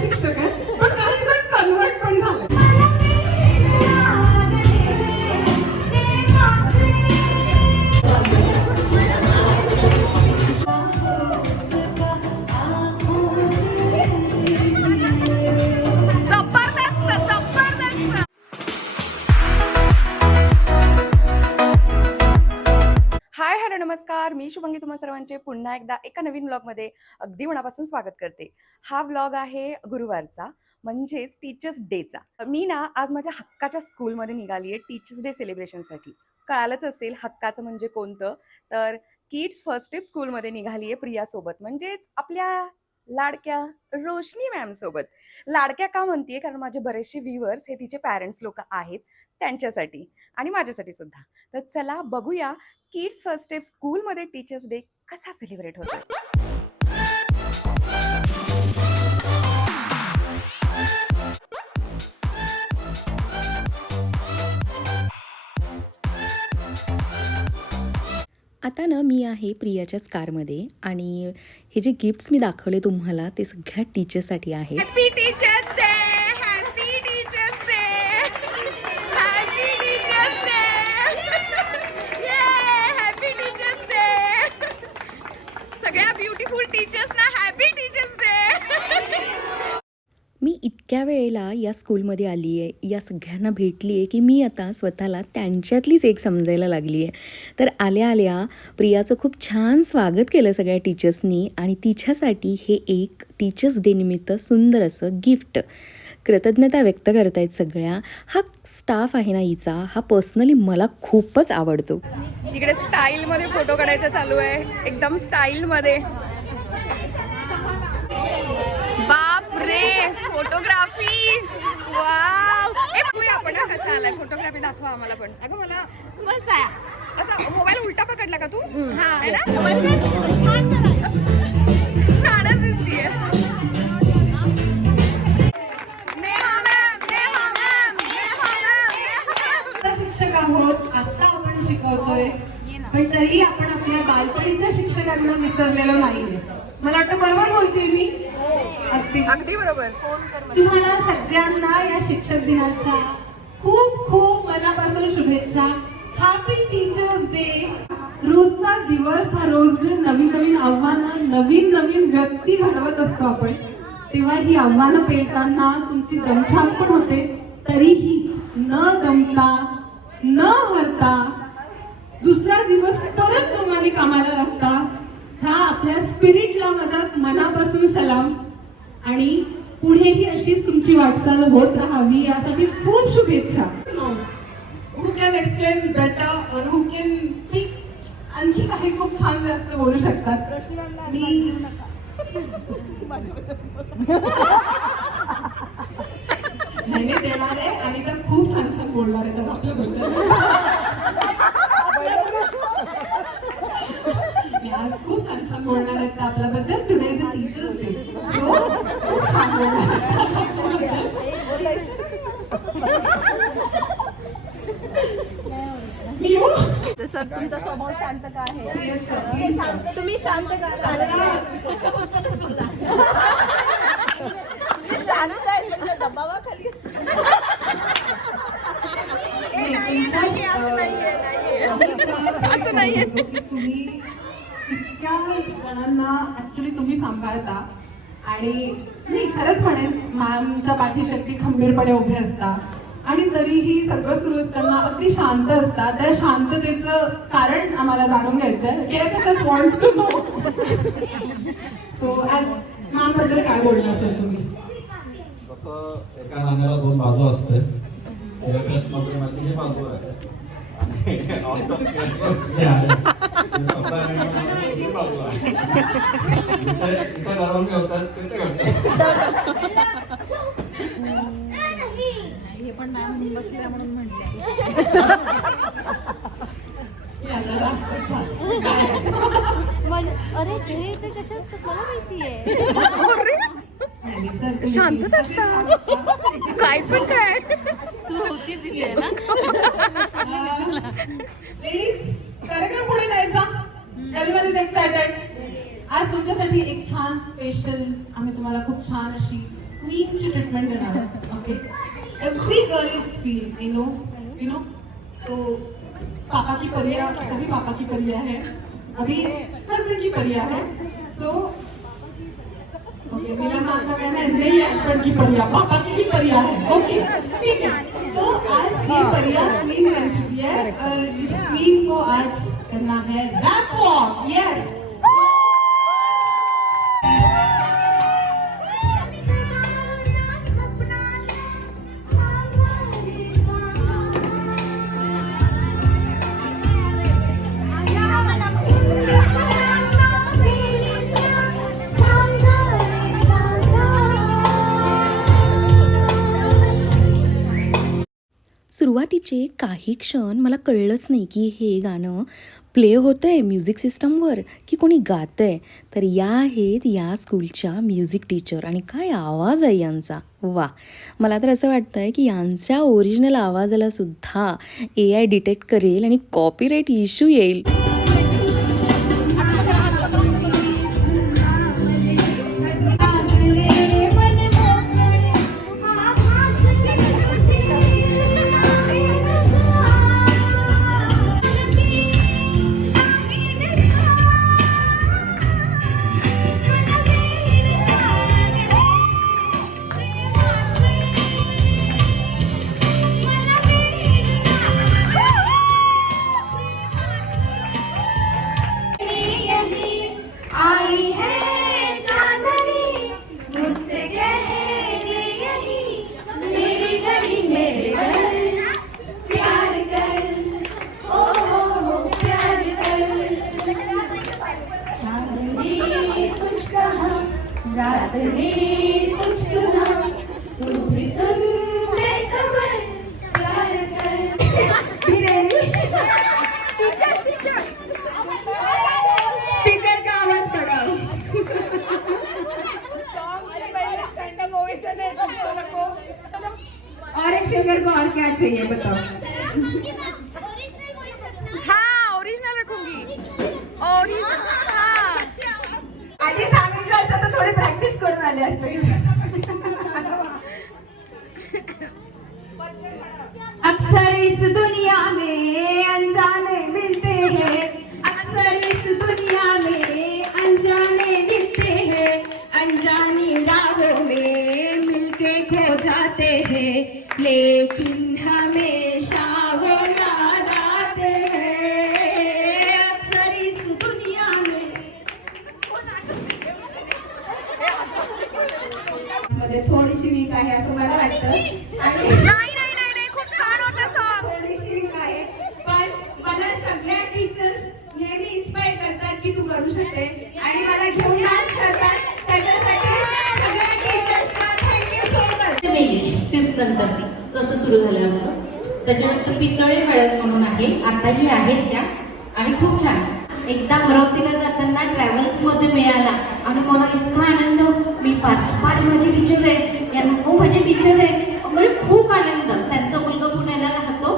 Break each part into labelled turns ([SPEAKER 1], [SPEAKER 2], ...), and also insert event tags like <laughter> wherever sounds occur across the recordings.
[SPEAKER 1] मराठी शिक्षक आहे
[SPEAKER 2] hi hello नमस्कार. मी शुभंगी तुम्हा सर्वांचे पुन्हा एकदा एका नवीन ब्लॉगमध्ये अगदी मनापासून स्वागत करते. हा ब्लॉग आहे गुरुवारचा म्हणजेच टीचर्स डेचा मी ना आज माझ्या हक्काच्या स्कूलमध्ये निघाली आहे टीचर्स डे सेलिब्रेशनसाठी कळालंच असेल हक्काचं म्हणजे कोणतं? तर किड्स फर्स्ट स्टेप स्कूलमध्ये निघाली आहे प्रियासोबत. म्हणजेच आपल्या लाडक्या रोशनी मॅम सोबत. लाडक्या का म्हणते कारण माझे बरेचसे व्ह्युअर्स हे तिचे पॅरेंट्स लोक आहेत त्यांच्यासाठी आणि माझ्यासाठी सुद्धा. तर चला बघूया किड्स फर्स्ट स्टेप स्कूलमध्ये टीचर्स डे कसा सेलिब्रेट होतो आता ना मी आहे प्रियाच्याच कारमध्ये आणि हे जे गिफ्ट्स मी दाखवले तुम्हाला ते सगळ्या टीचरसाठी आहेत
[SPEAKER 3] happy teachers day happy teachers day happy teachers day happy teachers day सगळ्या ब्युटिफुल टीचर्सना हॅपी टीचर्स डे
[SPEAKER 2] मी इतक्या वेळेला या स्कूलमध्ये आली आहे या सगळ्यांना भेटली आहे की मी आता स्वतःला त्यांच्यातलीच एक समजायला लागली आहे. तर आल्या आल्या प्रियाचं खूप छान स्वागत केलं सगळ्या टीचर्सनी आणि तिच्यासाठी हे एक टीचर्स डेनिमित्त सुंदर असं गिफ्ट कृतज्ञता व्यक्त करतायत सगळ्या. हा स्टाफ आहे ना हिचा हा पर्सनली मला खूपच आवडतो.
[SPEAKER 3] इकडे स्टाईलमध्ये फोटो काढायचा चालू आहे. एकदम स्टाईलमध्ये मध्ये बाप रे फोटोग्राफी वाव ए बघूया हा कसा आलाय फोटोग्राफी दाखवा आम्हाला पण. अगं मला मस्त आहे. असा मोबाईल उलटा पकडला का तू? है ना? छानच दिसतीये.
[SPEAKER 1] शिक्षक आहोत. आता आपण शिकवतोय. पण तरी आपण आपल्या बालपणीच्या शिक्षकांना विसरलेलो नाहीये. मला वाटतं बरोबर बोलते मी? अगदी.
[SPEAKER 3] अगदी बरोबर.
[SPEAKER 1] तुम्हाला सगळ्यांना या शिक्षक दिनाच्या खूप खूप मनापासून शुभेच्छा. हॅपी टीचर्स डे रोजचा दिवस हा रोज म्हणजे नवीन नवीन आव्हानं नवीन नवीन व्यक्ती घडवत असतो आपण. तेव्हा ही आव्हानं पेलताना तुमची दमछाक पण होते. तरीही न दमता न हरता दुसरा दिवस परत तुम्हाला कामाला लागता. ह्या आपल्या स्पिरिटला मदत मनापासून सलाम. आणि पुढेही तुमची वाटचाल होत राहावी यासाठी खूप शुभेच्छा. हु कॅन एक्सप्लेन बेटर और हु कॅन स्पीक आणखी काही खूप छान जास्त बोलू शकतात. मी <laughs> नाही नाही, देणार आहे आणि त्या खूप छान छान बोलणार आहेत आता आपल्याबद्दल मी आज खूप छान छान बोलणार आहेत त्या आपल्याबद्दल today is a teachers day खूप छान बोलणार आहेत मी येऊ?
[SPEAKER 4] सर तुमचा स्वभाव शांत का आहे?
[SPEAKER 1] sir.
[SPEAKER 4] तुम्ही शांत शांत आहे म्हणजे दबावाखाली
[SPEAKER 1] असं नाहीये तुम्ही इतक्या जणांना ऍक्च्युली तुम्ही सांभाळता. आणि मी खरंच म्हणेन मॅमच्या पाठीशी अगदी खंबीरपणे उभे असता आणि तरीही सगळं सुरू असताना अगदी शांत असतात. त्या शांततेचं कारण आम्हाला जाणून घ्यायचं वॉन्ट्स टू नो सो मॅमबद्दल काय बोलणार सर तुम्ही?
[SPEAKER 5] एका नाण्याला दोन बाजू असते. माझी बाजू आहे. ते ही घडतात <laughs> <laughs>
[SPEAKER 4] हे पण मॅम बसल्या म्हणून. अरे ते इथे कसे असतात मला माहितीये.
[SPEAKER 3] शांतच असतात. काय पण काय.
[SPEAKER 4] तू ना?
[SPEAKER 1] कार्यक्रम पुढे जायचा. आज तुमच्यासाठी एक छान स्पेशल आम्ही तुम्हाला खूप छान अशी क्वीनची ट्रीटमेंट देणार okay every girl is queen you know you know तो पापा की परिया अभी पापा की परिया है। अभी हस्बैंड की परिया है। सो ओके मेरा माँ का कहना है नहीं हस्बैंड की परिया, पापा की ही परिया है। ओके ठीक है। तो आज ये परिया क्वीन बन चुकी है और इस क्वीन को आज करना है। रैप वॉक यस
[SPEAKER 6] सुरुवातीचे काही क्षण मला कळलंच नाही की हे गाणं प्ले होतं आहे म्युझिक सिस्टमवर की कोणी गातं आहे तर या आहेत या स्कूलच्या म्युझिक टीचर. आणि काय आवाज आहे यांचा? वा. मला तर असं वाटतं आहे की यांच्या ओरिजिनल आवाजाला सुद्धा ए आय डिटेक्ट करेल आणि कॉपीराईट इश्यू येईल.
[SPEAKER 4] रात ने कुछ सुना तू भी सुन ले खबर प्यार
[SPEAKER 1] स्पीकर का आवाज और एक सिंगर को और क्या चाहिए बताओ?
[SPEAKER 3] हाँ ओरिजिनल रखूंगी. ओरिजिनल हाँ.
[SPEAKER 1] असतं तर थोडी प्रॅक्टिस करून आले असते अक्सर इस दुनिया में अनजाने मिलते हैं। अक्सर इस दुनिया में अनजाने मिलते हैं। अनजानी राहों में मिलके खो जाते हैं। लेकिन हमें
[SPEAKER 7] इंग्लिश फिफ्थ नंतर कसं सुरू झालं आमचं? त्याच्यानंतर पितळे मॅडम म्हणून आहे आताही आहेत त्या आणि खूप छान. एकदा अमरावतीला जाताना ट्रॅव्हल्समध्ये मिळाला आणि मला इतका आनंद मी पाच पाच माझी टीचर आहे. त्यांना भाऊ माझे टीचर आहे. म्हणजे खूप आनंद. त्यांचा मुलगा पुण्याला राहतो.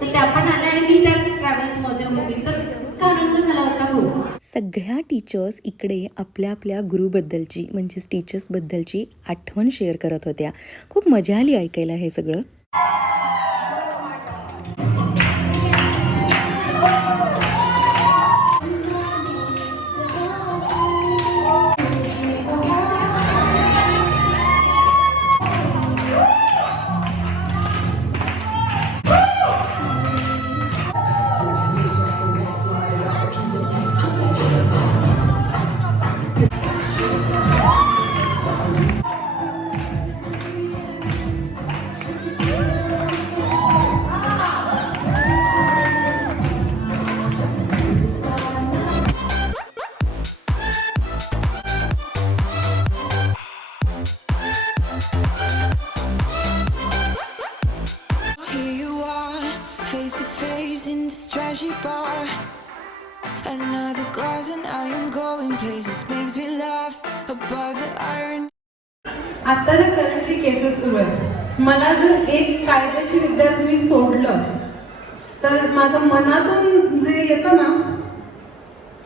[SPEAKER 7] तर त्या पण आल्या आणि मी त्याच ट्रॅव्हल्समध्ये होती. तर इतका आनंद झाला होता. खूप
[SPEAKER 6] सगळ्या टीचर्स इकडे आपल्या आपल्या गुरुबद्दलची म्हणजेच टीचर्सबद्दलची आठवण शेअर करत होत्या. खूप मजा आली ऐकायला हे सगळं.
[SPEAKER 1] आता जर करंटली केसेस सुरू आहेत मला जर एक कायद्याची विद्यार्थी मी सोडलं तर माझं मनातून जे येतं ना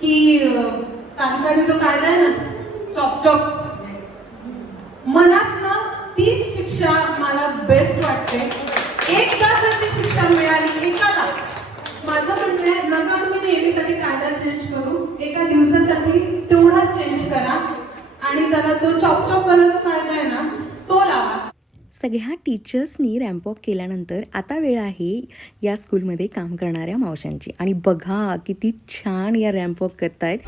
[SPEAKER 1] की अं, जो कायदा आहे ना चॉप चॉप. मनात ना तीच शिक्षा मला बेस्ट वाटते. एकदा जर ती शिक्षा मिळाली एकाला. माझं म्हणणं आहे नका तुम्ही नेहमीसाठी कायदा चेंज करू. एका दिवसासाठी तेवढाच चेंज करा. आणि त्याला तो चॉप चॉप वाला कायदा आहे ना तो लावा.
[SPEAKER 6] सगळ्या टीचर्सनी रॅम्पअप केल्यानंतर आता वेळ आहे या स्कूलमध्ये काम करणाऱ्या मावशांची आणि बघा किती छान या रॅम्पॉक करतायत.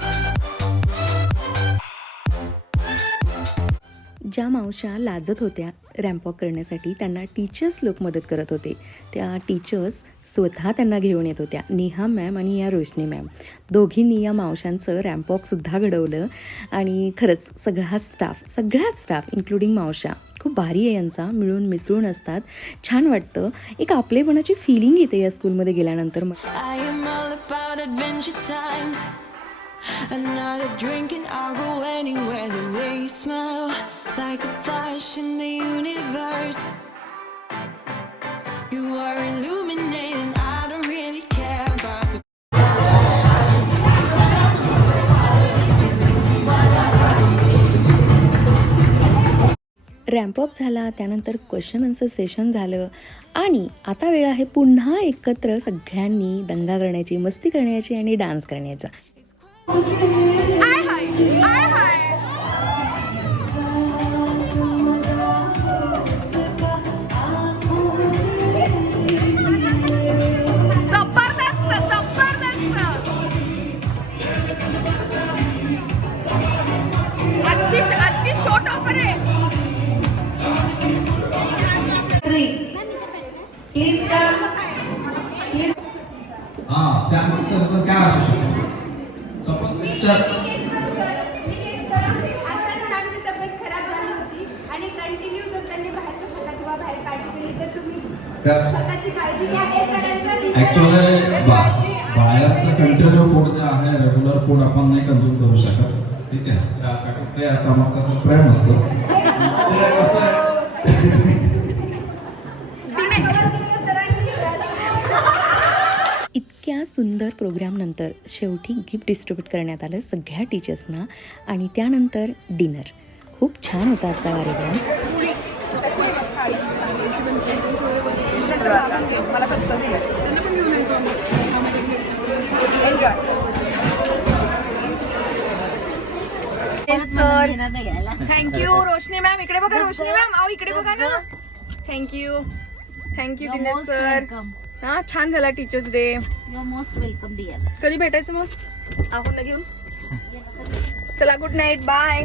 [SPEAKER 6] ज्या मावशा लाजत होत्या रॅम्पॉक करण्यासाठी त्यांना टीचर्स लोक मदत करत होते. त्या टीचर्स स्वतः त्यांना घेऊन येत होत्या. नेहा मॅम आणि या रोशनी मॅम दोघींनी या मावशांचं रॅम्पॉकसुद्धा घडवलं. आणि खरंच सगळा स्टाफ सगळाच स्टाफ इन्क्लुडिंग मावशा खूप भारी आहे यांचा. मिळून मिसळून असतात. छान वाटतं. एक आपलेपणाची फिलिंग येते या स्कूलमध्ये गेल्यानंतर मग.
[SPEAKER 8] Like a flash in the universe. You are illuminating. I don't really care about the
[SPEAKER 6] रॅम्पअप झाला त्यानंतर क्वेश्चन आन्सर सेशन झालं आणि आता वेळ आहे पुन्हा एकत्र सगळ्यांनी दंगा करण्याची मस्ती करण्याची आणि डान्स करण्याचा
[SPEAKER 1] प्लीज कम प्लीज
[SPEAKER 5] हा त्यानंतर तर काय असू शकतो? सपोज
[SPEAKER 4] बाहेरचं हे
[SPEAKER 5] ऍक्च्युअली कंटिन्यू फूड जे आहे रेग्युलर फूड आपण नाही कन्झ्युम करू शकत. ठीक आहे? त्यासाठी ते आता मग त्याचं प्रेम असतं
[SPEAKER 6] इतक्या सुंदर प्रोग्रामनंतर शेवटी गिफ्ट डिस्ट्रीब्यूट करण्यात आलं सगळ्या टीचर्सना आणि त्यानंतर डिनर खूप छान होता आजचा कार्यक्रम.
[SPEAKER 3] सर थँक्यू रोशनी मॅम इकडे बघा रोशनी मॅम इकडे बघा ना. थँक्यू थँक्यू दिनेश सर हा छान झाला teachers day
[SPEAKER 7] most welcome dear
[SPEAKER 3] कधी भेटायचं मग? आपण घेऊन. चला गुड नाईट बाय